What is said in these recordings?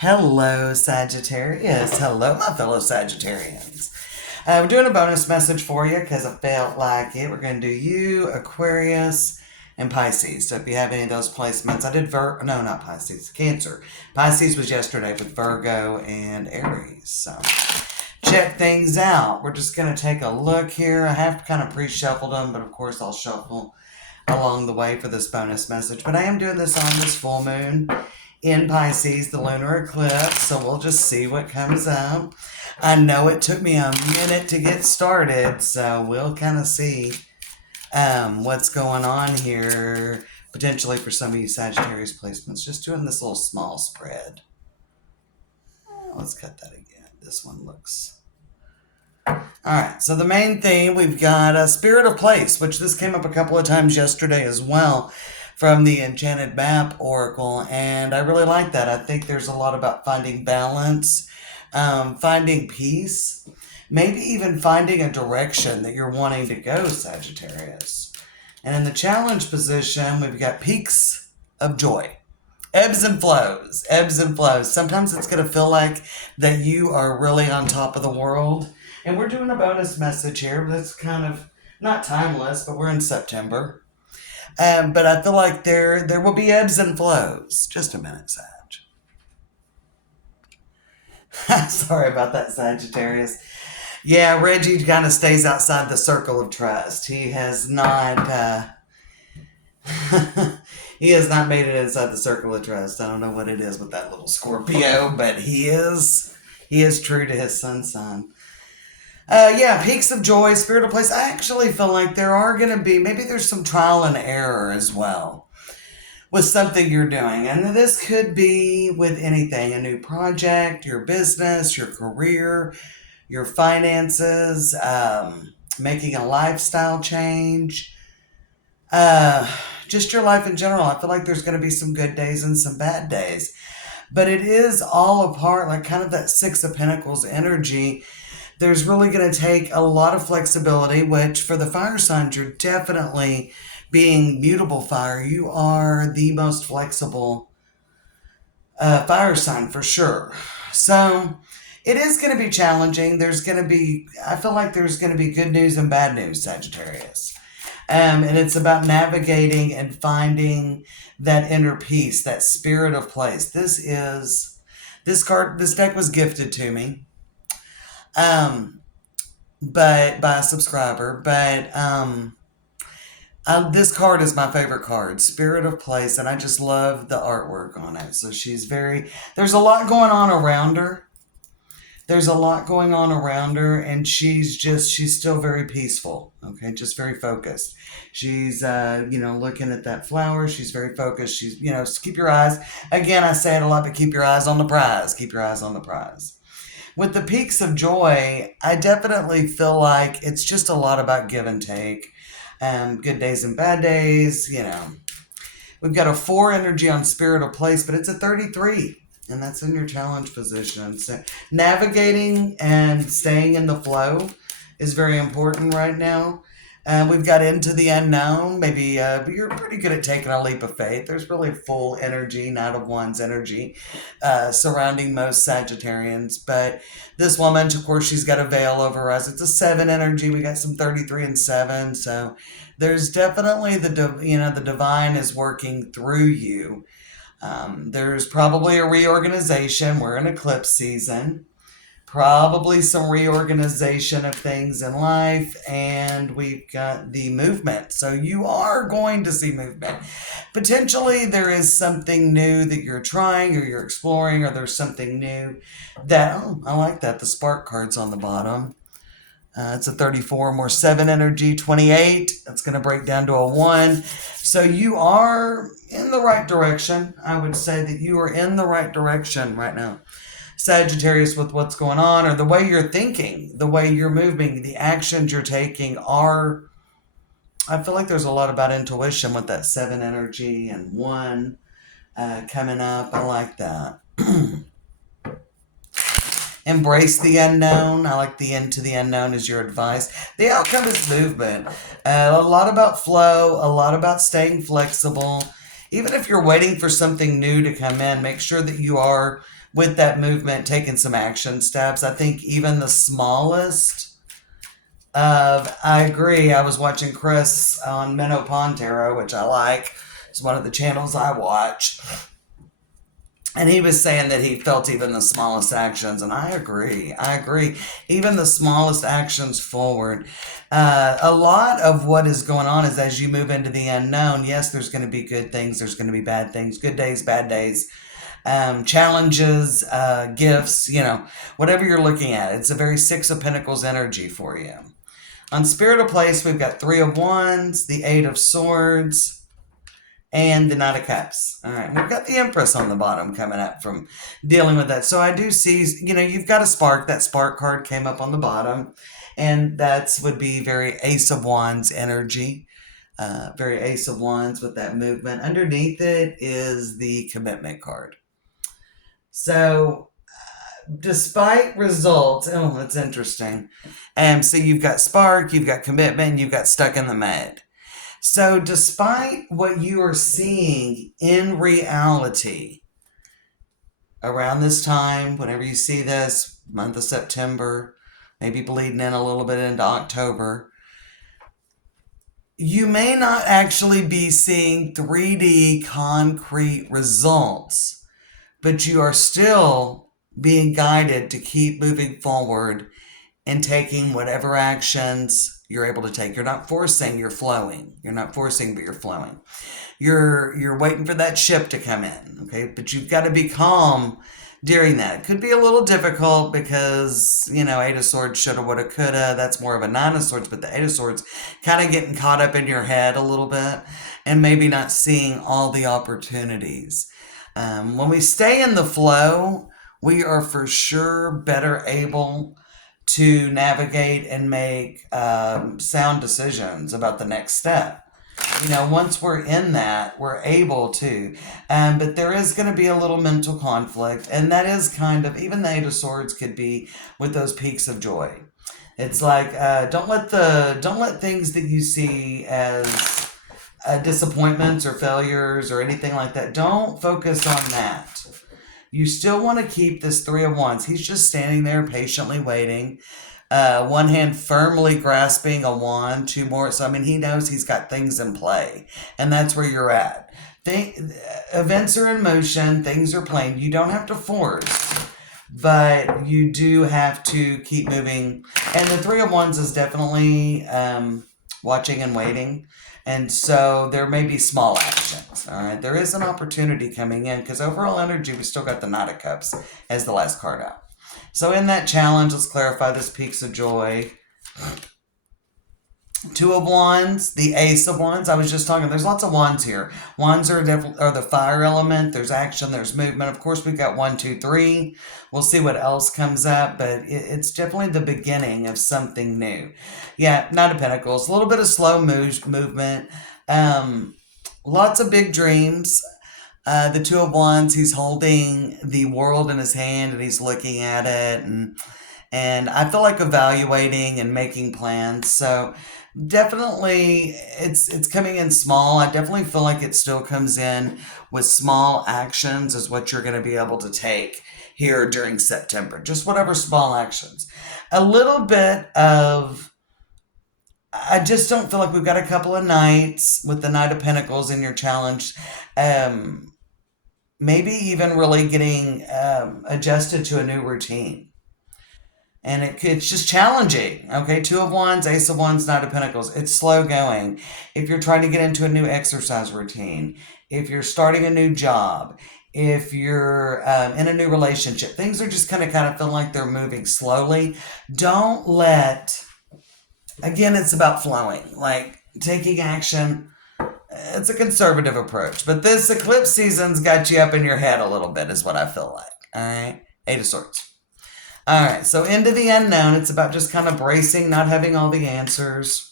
Hello, Sagittarius. Hello, my fellow Sagittarians. We're doing a bonus message for you because I felt like it. We're going to do you, Aquarius, and Pisces. So if you have any of those placements, I did no, not Pisces, Cancer. Pisces was yesterday with Virgo and Aries. So check things out. We're just going to take a look here. I have kind of pre-shuffled them, but of course I'll shuffle along the way for this bonus message. But I am doing this on this full moon in Pisces, the lunar eclipse, so we'll just see what comes up. I know it took me a minute to get started, so we'll kind of see what's going on here, potentially for some of you Sagittarius placements. Just doing this little small spread. Let's cut that again. This one looks... Alright, so the main theme, we've got a Spirit of Place, which this came up a couple of times yesterday as well, from the Enchanted Map Oracle, and I really like that. I think there's a lot about finding balance, finding peace, maybe even finding a direction that you're wanting to go, Sagittarius. And in the challenge position, we've got peaks of joy. Ebbs and flows, ebbs and flows. Sometimes it's going to feel like that you are really on top of the world. And we're doing a bonus message here that's kind of not timeless, but we're in September. But I feel like there will be ebbs and flows. Just a minute, Sag. Sorry about that, Sagittarius. Yeah, Reggie kind of stays outside the circle of trust. He has not... he has not made it inside the circle of trust. I don't know what it is with that little Scorpio, but he is true to his sun sign. Yeah, peaks of joy, Spirit of Place. I actually feel like there are going to be, maybe there's some trial and error as well with something you're doing. And this could be with anything, a new project, your business, your career, your finances, making a lifestyle change, just your life in general. I feel like there's going to be some good days and some bad days. But it is all a part, like kind of that Six of Pentacles energy. There's really going to take a lot of flexibility, which for the fire signs, you're definitely being mutable fire. You are the most flexible fire sign for sure. So it is going to be challenging. I feel like there's going to be good news and bad news, Sagittarius. And it's about navigating and finding that inner peace, that Spirit of Place. This deck was gifted to me. But by a subscriber, this card is my favorite card, Spirit of Place, and I just love the artwork on it. So there's a lot going on around her. And she's still very peaceful. Okay. Just very focused. She's, looking at that flower. She's very focused. She's, keep your eyes, again, I say it a lot, but keep your eyes on the prize. Keep your eyes on the prize. With the peaks of joy, I definitely feel like it's just a lot about give and take. Good days and bad days, We've got a 4 energy on Spirit of Place, but it's a 33, and that's in your challenge position. So navigating and staying in the flow is very important right now. We've got Into the Unknown. Maybe you're pretty good at taking a leap of faith. There's really full energy, Knight of Wands energy surrounding most Sagittarians. But this woman, of course, she's got a veil over her eyes. It's a 7 energy. We got some 33 and 7. So there's definitely the divine is working through you. There's probably a reorganization. We're in eclipse season. Probably some reorganization of things in life, and we've got the movement. So you are going to see movement. Potentially there is something new that you're trying or you're exploring, or there's something new that, I like that. The spark card's on the bottom. It's a 34, more 7 energy, 28. That's going to break down to a 1. So you are in the right direction. I would say that you are in the right direction right now, Sagittarius, with what's going on, or the way you're thinking, the way you're moving, the actions you're taking I feel like there's a lot about intuition with that 7 energy and 1 coming up. I like that. Embrace the unknown. I like the Into the Unknown as your advice. The outcome is movement. A lot about flow, a lot about staying flexible. Even if you're waiting for something new to come in, make sure that you are with that movement, taking some action steps. I think even the smallest I agree. I was watching Chris on Minnow Pond Tarot, which I like. It's one of the channels I watch. And he was saying that he felt even the smallest actions, and I agree. I agree. Even the smallest actions forward. A lot of what is going on is as you move into the unknown, yes, there's going to be good things, there's going to be bad things, good days, bad days, challenges, gifts, whatever you're looking at. It's a very Six of Pentacles energy for you. On Spirit of Place, we've got Three of Wands, the Eight of Swords, and the Knight of Cups. All right, we've got the Empress on the bottom coming up from dealing with that. So I do see, you've got a spark. That spark card came up on the bottom, and that would be very Ace of Wands energy. Very Ace of Wands with that movement. Underneath it is the Commitment card. So despite results, oh, that's interesting. So you've got spark, you've got commitment, you've got stuck in the mud. So despite what you are seeing in reality around this time, whenever you see this month of September, maybe bleeding in a little bit into October, you may not actually be seeing 3D concrete results, but you are still being guided to keep moving forward and taking whatever actions you're able to take. You're not forcing, you're flowing. You're not forcing, but you're flowing. You're waiting for that ship to come in, okay? But you've got to be calm during that. It could be a little difficult because, Eight of Swords, shoulda, woulda, coulda. That's more of a Nine of Swords, but the Eight of Swords kind of getting caught up in your head a little bit and maybe not seeing all the opportunities. When we stay in the flow, we are for sure better able to navigate and make sound decisions about the next step. Once we're in that, we're able to. But there is going to be a little mental conflict, and that is kind of, even the Eight of Swords could be with those peaks of joy. It's like, don't let things that you see as disappointments or failures or anything like that, don't focus on that. You still want to keep this Three of Wands. He's just standing there patiently waiting. One hand firmly grasping a wand, two more. So, he knows he's got things in play. And that's where you're at. Events are in motion. Things are playing. You don't have to force, but you do have to keep moving. And the Three of Wands is definitely watching and waiting. And so there may be small actions, all right? There is an opportunity coming in because overall energy, we still got the Knight of Cups as the last card out. So in that challenge, let's clarify this Peaks of Joy. Two of Wands, the Ace of Wands. I was just talking, there's lots of wands here. Wands are the fire element. There's action, there's movement. Of course, we've got 1, 2, 3. We'll see what else comes up, but it's definitely the beginning of something new. Yeah, Knight of Pentacles, a little bit of slow movement. Lots of big dreams. The Two of Wands, he's holding the world in his hand and he's looking at it, and I feel like evaluating and making plans. So definitely it's coming in small. I definitely feel like it still comes in with small actions is what you're going to be able to take here during September. Just whatever small actions. A little bit of, I just don't feel like we've got a couple of nights with the Knight of Pentacles in your challenge. Maybe even really getting adjusted to a new routine. And it's just challenging, okay? Two of Wands, Ace of Wands, Knight of Pentacles. It's slow going. If you're trying to get into a new exercise routine, if you're starting a new job, if you're in a new relationship, things are just kind of feel like they're moving slowly. Don't let, again, it's about flowing, like taking action. It's a conservative approach, but this eclipse season's got you up in your head a little bit is what I feel like, all right? Eight of Swords. All right, so into the unknown. It's about just kind of bracing, not having all the answers.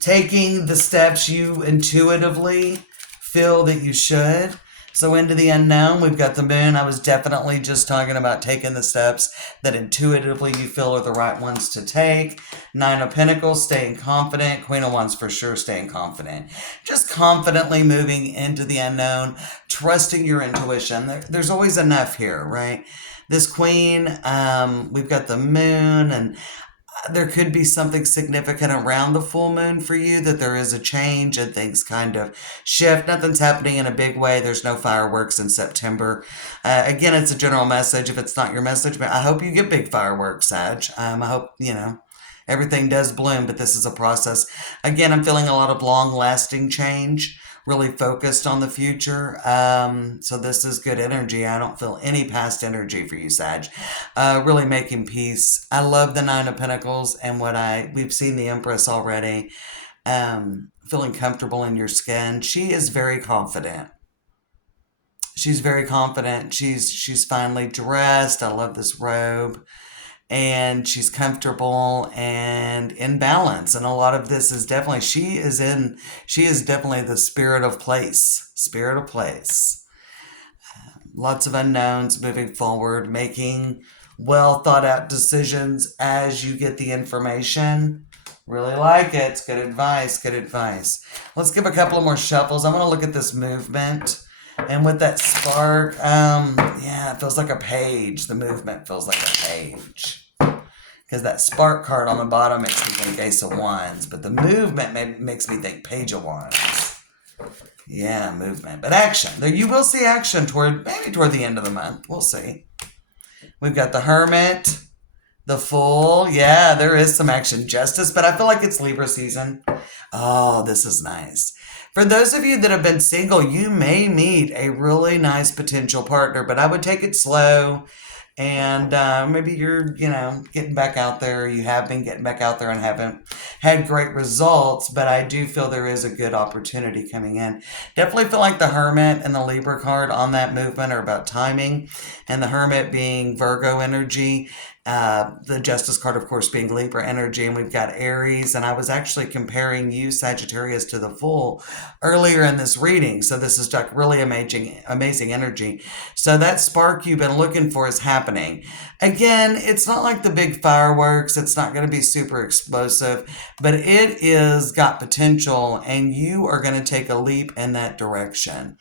Taking the steps you intuitively feel that you should. So into the unknown, we've got the moon. I was definitely just talking about taking the steps that intuitively you feel are the right ones to take. Nine of Pentacles, staying confident. Queen of Wands for sure, staying confident. Just confidently moving into the unknown, trusting your intuition. There's always enough here, right? This Queen, we've got the moon, and there could be something significant around the full moon for you, that there is a change and things kind of shift. Nothing's happening in a big way. There's no fireworks in September. Again, it's a general message. If it's not your message, but I hope you get big fireworks, Sag. I hope, everything does bloom, but this is a process. Again, I'm feeling a lot of long lasting change, really focused on the future. So this is good energy. I don't feel any past energy for you, Sag. Really making peace. I love the Nine of Pentacles and we've seen the Empress already. Feeling comfortable in your skin. She is very confident. She's very confident. She's finally dressed. I love this robe. And she's comfortable and in balance. And a lot of this is definitely, she is definitely the spirit of place. Spirit of place. Lots of unknowns moving forward, making well thought out decisions as you get the information. Really like it. It's good advice. Good advice. Let's give a couple of more shuffles. I want to look at this movement. And with that spark, it feels like a page. The movement feels like a page. Because that spark card on the bottom makes me think Ace of Wands. But the movement makes me think Page of Wands. Yeah, movement. But action. There, you will see action maybe toward the end of the month. We'll see. We've got the Hermit. The Fool. Yeah, there is some action. Justice. But I feel like it's Libra season. Oh, this is nice. For those of you that have been single, you may meet a really nice potential partner, but I would take it slow. And maybe you're, getting back out there. You have been getting back out there and haven't had great results, but I do feel there is a good opportunity coming in. Definitely feel like the Hermit and the Libra card on that movement are about timing, and the Hermit being Virgo energy. The Justice card, of course, being Libra energy, and we've got Aries. And I was actually comparing you, Sagittarius, to the Fool earlier in this reading. So this is like really amazing energy. So that spark you've been looking for is happening. Again, it's not like the big fireworks. It's not going to be super explosive, but it is got potential, and you are going to take a leap in that direction.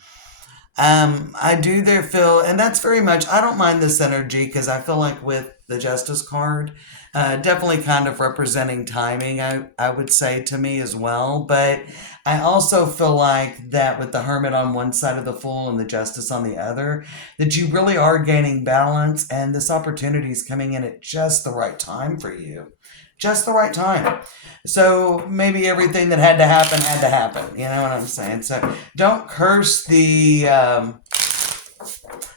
I do there feel, and that's very much, I don't mind this energy because I feel like with the Justice card, definitely kind of representing timing, I would say to me as well. But I also feel like that with the Hermit on one side of the Fool and the Justice on the other, that you really are gaining balance, and this opportunity is coming in at just the right time for you. Just the right time. So maybe everything that had to happen. You know what I'm saying? So don't curse the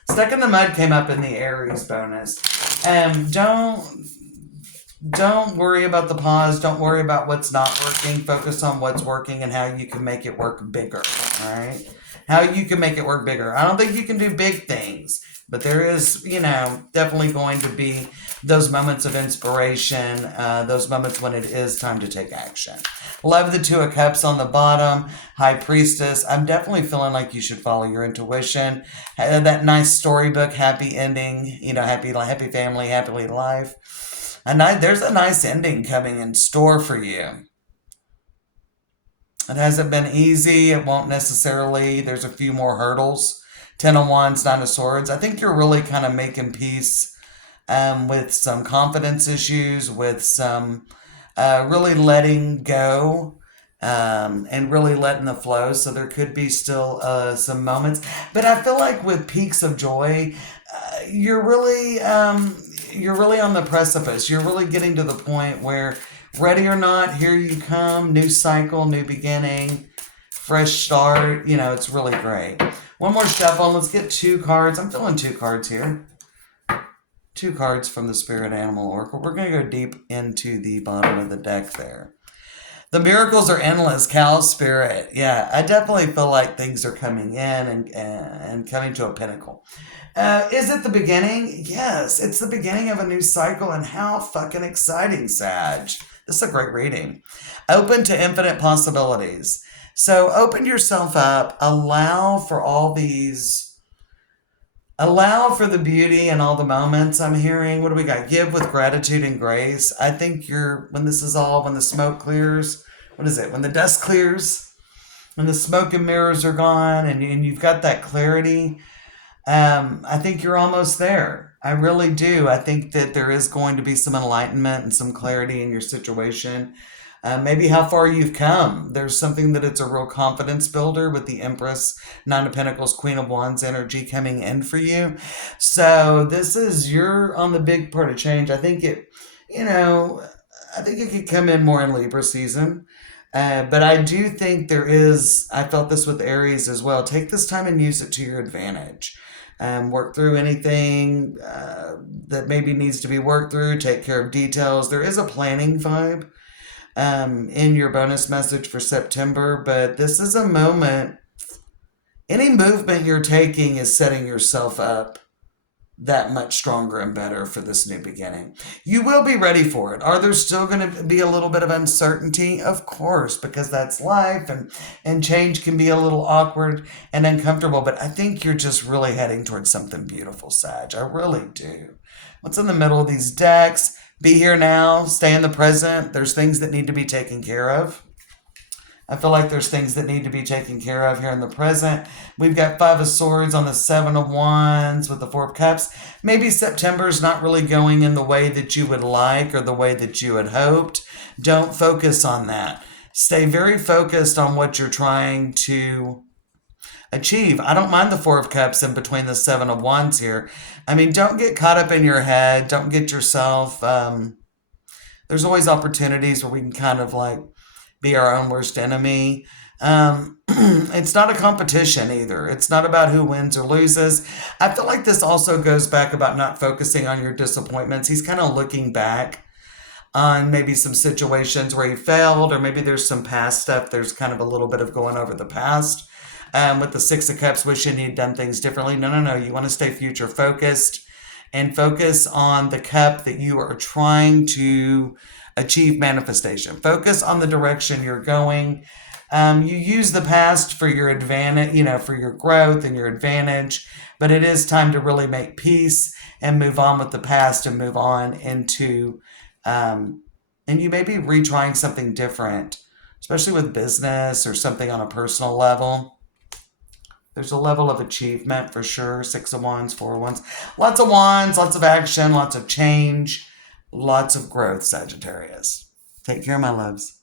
stuck in the mud came up in the Aries bonus. Don't worry about the pause. Don't worry about what's not working. Focus on what's working and how you can make it work bigger. All right? How you can make it work bigger. I don't think you can do big things, but there is, definitely going to be those moments of inspiration, those moments when it is time to take action. Love the Two of Cups on the bottom. High Priestess. I'm definitely feeling like you should follow your intuition. That nice storybook, happy ending, happy family, happily life. There's a nice ending coming in store for you. It hasn't been easy. It won't necessarily. There's a few more hurdles. Ten of Wands, Nine of Swords. I think you're really kind of making peace with some confidence issues, with some really letting go and really letting the flow. So there could be still some moments. But I feel like with peaks of joy, you're really on the precipice. You're really getting to the point where, ready or not, here you come. New cycle, new beginning, fresh start. It's really great. One more shuffle. Let's get 2 cards. I'm feeling 2 cards here. 2 cards from the Spirit Animal Oracle. We're going to go deep into the bottom of the deck there. The miracles are endless, Cow Spirit. Yeah, I definitely feel like things are coming in and coming to a pinnacle. Is it the beginning? Yes, it's the beginning of a new cycle, and how fucking exciting, Sag. This is a great reading. Open to infinite possibilities. So open yourself up. Allow for all these Allow for the beauty and all the moments I'm hearing. What do we got? Give with gratitude and grace. I think when this is all, when the smoke clears, what is it? When the dust clears, when the smoke and mirrors are gone and you've got that clarity, I think you're almost there. I really do. I think that there is going to be some enlightenment and some clarity in your situation. Maybe how far you've come. There's something that it's a real confidence builder with the Empress, Nine of Pentacles, Queen of Wands energy coming in for you. So you're on the big part of change. You know, I think it could come in more in Libra season. But I do think I felt this with Aries as well. Take this time and use it to your advantage. Work through anything that maybe needs to be worked through, take care of details. There is a planning vibe in your bonus message for September, but this is a moment. Any movement you're taking is setting yourself up that much stronger and better for this new beginning. You will be ready for it. Are there still going to be a little bit of uncertainty? Of course, because that's life and change can be a little awkward and uncomfortable, but I think you're just really heading towards something beautiful, Sag. I really do. What's in the middle of these decks? Be here now, stay in the present. There's things that need to be taken care of. I feel like there's things that need to be taken care of here in the present. We've got Five of Swords on the Seven of Wands with the Four of Cups. Maybe September's not really going in the way that you would like or the way that you had hoped. Don't focus on that. Stay very focused on what you're trying to achieve. I don't mind the Four of Cups in between the Seven of Wands here. I mean, don't get caught up in your head. Don't get yourself... there's always opportunities where we can kind of like be our own worst enemy. It's not a competition either. It's not about who wins or loses. I feel like this also goes back about not focusing on your disappointments. He's kind of looking back on maybe some situations where he failed, or maybe there's some past stuff. There's kind of a little bit of going over the past. With the Six of Cups, wishing he'd done things differently. No. You want to stay future focused and focus on the cup that you are trying to achieve manifestation. Focus on the direction you're going. You use the past for your advantage, for your growth and your advantage, but it is time to really make peace and move on with the past and move on into, and you may be retrying something different, especially with business or something on a personal level. There's a level of achievement for sure. Six of Wands, Four of Wands. Lots of wands, lots of action, lots of change, lots of growth, Sagittarius. Take care, my loves.